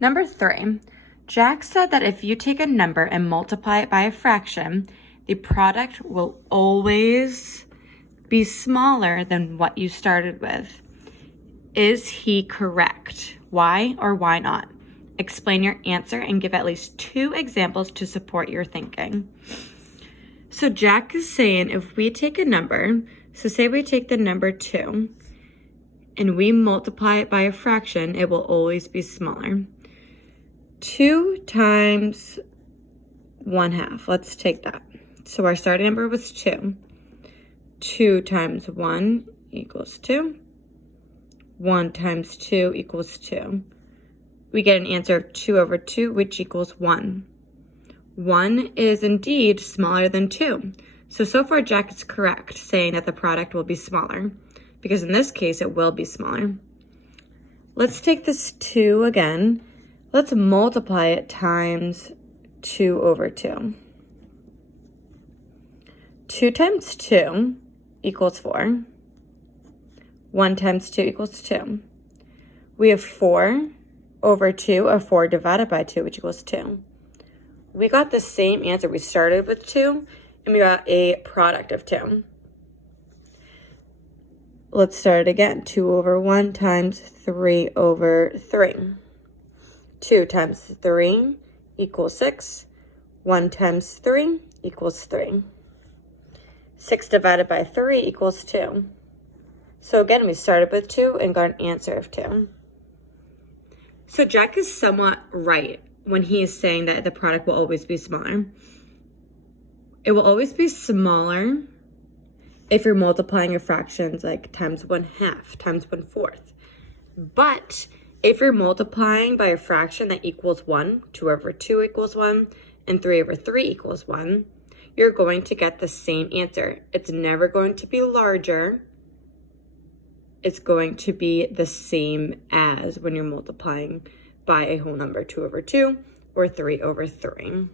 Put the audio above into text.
Number 3, Jack said that if you take a number and multiply it by a fraction, the product will always be smaller than what you started with. Is he correct? Why or why not? Explain your answer and give at least 2 examples to support your thinking. So Jack is saying if we take a number, so say we take the number 2, and we multiply it by a fraction, it will always be smaller. 2 times 1/2, let's take that. So our starting number was 2. 2 times 1 equals 2. 1 times 2 equals 2. We get an answer of 2/2, which equals 1. 1 is indeed smaller than 2. So far Jack is correct, saying that the product will be smaller, because in this case it will be smaller. Let's take this 2 again. Let's multiply it times 2/2. 2 times 2 equals 4. 1 times 2 equals 2. We have 4/2 of 4 divided by 2, which equals 2. We got the same answer. We started with 2, and we got a product of 2. Let's start it again. 2/1 times 3/3. 2 times 3 equals 6. 1 times 3 equals 3. 6 divided by 3 equals 2. So again, we started with 2 and got an answer of 2. So Jack is somewhat right when he is saying that the product will always be smaller. It will always be smaller if you're multiplying your fractions like times 1/2, times 1/4. But if you're multiplying by a fraction that equals 1, 2/2 equals 1, and 3/3 equals 1, you're going to get the same answer. It's never going to be larger. It's going to be the same as when you're multiplying by a whole number, 2/2 or 3/3.